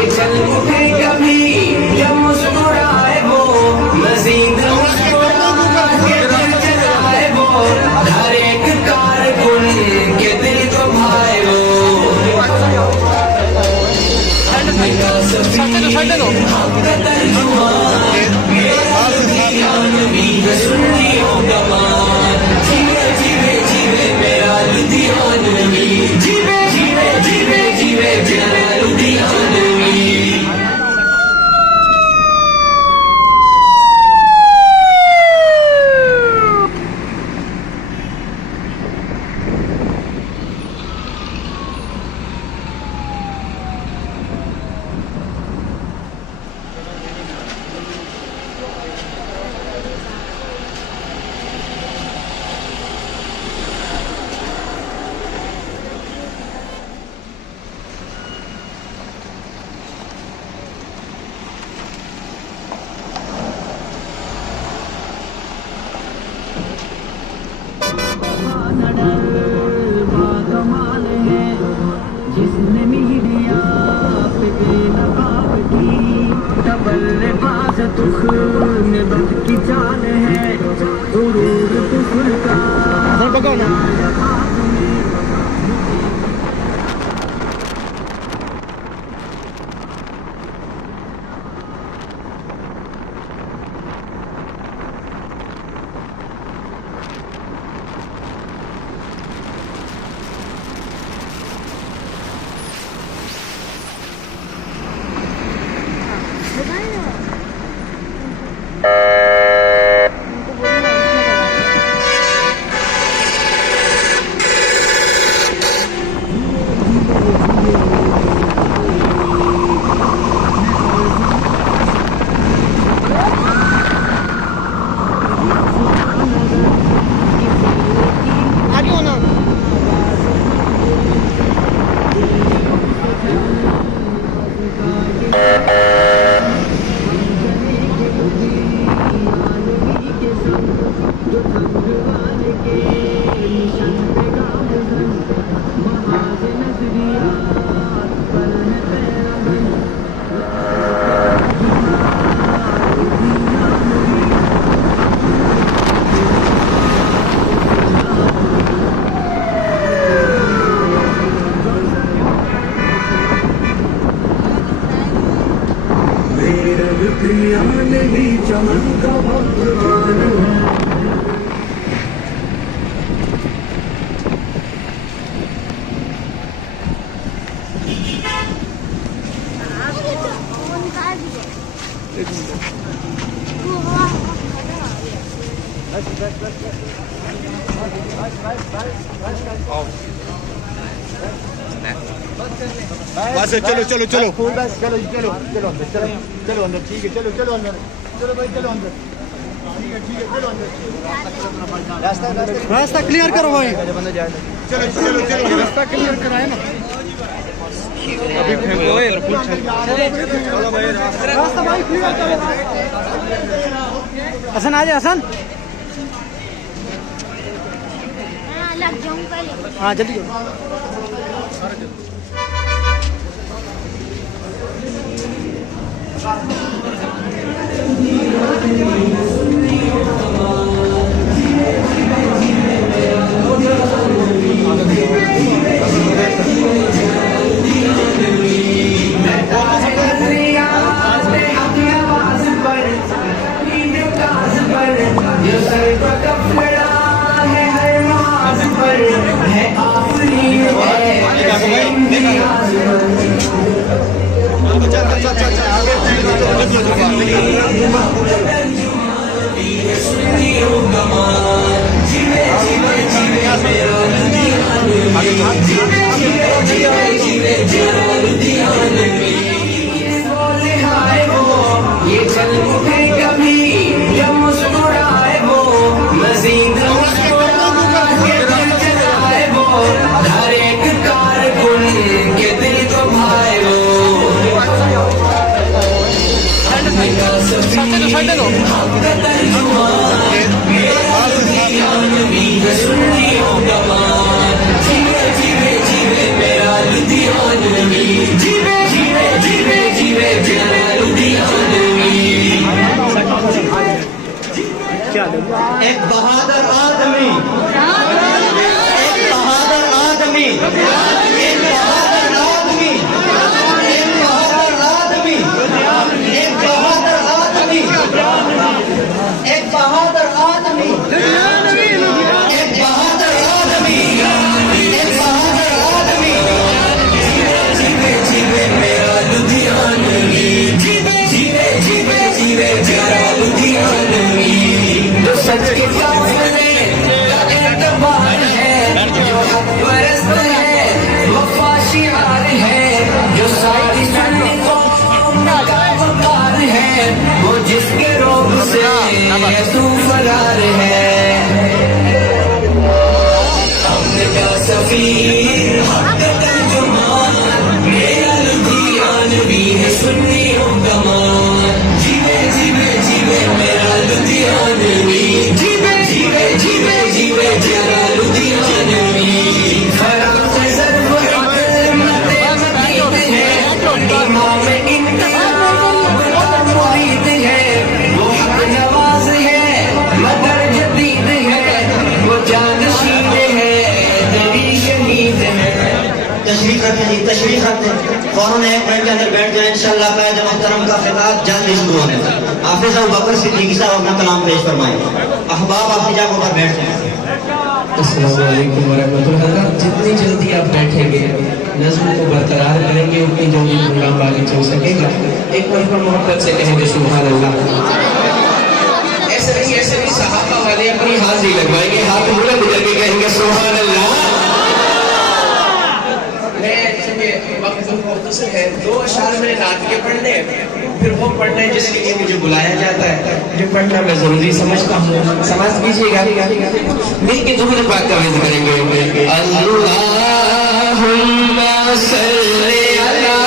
ये चल उठे कभी जब मुस्कुराए वो मजीद मुस्कुराए चलाए वो हर एक कारकुन के दिल को भाए वो जिसने मीडिया पे बेनकाब की तबल्लेबाज तुख में बद की चाल है गुरूर कुफर का नहीं चमन का भगवान बस चलो चलो चलो बस चलो चलो चलो अंदर चलो चलो अंदर ठीक है चलो चलो अंदर चलो भाई चलो अंदर ठीक है चलो अंदर रास्ता क्लियर करो भाई बंदा जाए चलो चलो चलो रास्ता क्लियर कराए ना अभी फेंको चलो भाई रास्ता भाई क्लियर करो हसन आ जा हसन लग जाऊं पहले हाँ जल्दी ये चल उठे कभी जब मुस्कुराए वो मजीद मुस्कुराए चलाए वो हर एक कारकुन के दिल को भाए वो तशरीफ रखें जी, तशरीफ रखें। फौरन 1 मिनट के अंदर बैठ जाए इंशाअल्लाह। कायद मोहतरम का खिताब जल्द शुरू होने था। हाफिज अबू बकर सिद्दीकी साहब अपना कलाम पेश फरमाएं। अहबाब अपनी जगह पर बैठ जाएं। अस्सलाम वालेकुम वरहमतुल्लाह। हज़रात जितनी जल्दी आप बैठेंगे, नज़्म को बरकरार करेंगे, उतनी जल्दी प्रोग्राम आगे चल सकेगा। एक मरतबा मोहब्बत से कहेंगे सुभान अल्लाह। ऐसे नहीं सहाबा वाले अपनी हाजिरी लगवाएंगे, हाथ बुलंद करके कहेंगे सुभान अल्लाह। वक्त है 2 अशार में रात के पढ़ने, फिर वो पढ़ना है जिसके लिए मुझे बुलाया जाता है, जो पढ़ना मैं जरूरी समझता हूँ। समझ लीजिएगा, मिलके दुरूद पाक का विज़ करेंगे। अल्लाहुम्मा सल्ली अला